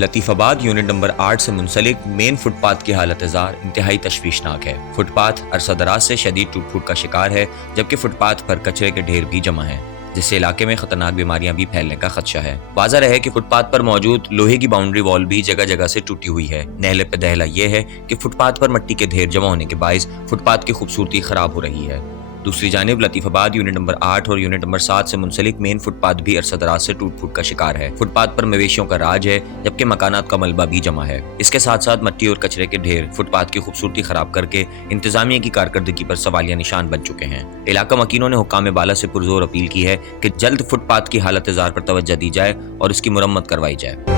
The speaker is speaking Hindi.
लतीफ़ाबाद यूनिट नंबर 8 से मुंसलिक मेन फुटपाथ की हालत इंतहाई तशवीशनाक है। फुटपाथ अरसा दराज से शदीद टूट फूट का शिकार है, जबकि फुटपाथ पर कचरे के ढेर भी जमा हैं, जिससे इलाके में खतरनाक बीमारियां भी फैलने का खदशा है। वाज़ह है कि फुटपाथ पर मौजूद लोहे की बाउंड्री वॉल भी जगह जगह से टूटी हुई है। नहले पे दहला ये है कि फुटपाथ पर मिट्टी के ढेर जमा होने के बायस फुटपाथ की खूबसूरती खराब हो रही है। दूसरी जानिब लतीफ़ाबाद यूनिट नंबर 8 और यूनिट नंबर 7 से मुंसलिक मेन फुटपाथ भी अरसा दराज से टूट फूट का शिकार है। फुटपाथ पर मवेशियों का राज है, जबकि मकानात का मलबा भी जमा है। इसके साथ साथ मिट्टी और कचरे के ढेर फुटपाथ की खूबसूरती खराब करके इंतजामिया की कारकर्दगी पर सवालिया निशान बन चुके हैं। इलाका मकीनों ने हुक्काम बाला से पुरजोर अपील की है कि जल्द फुटपाथ की हालत पर तवज्जो दी जाए और इसकी मुरम्मत करवाई जाए।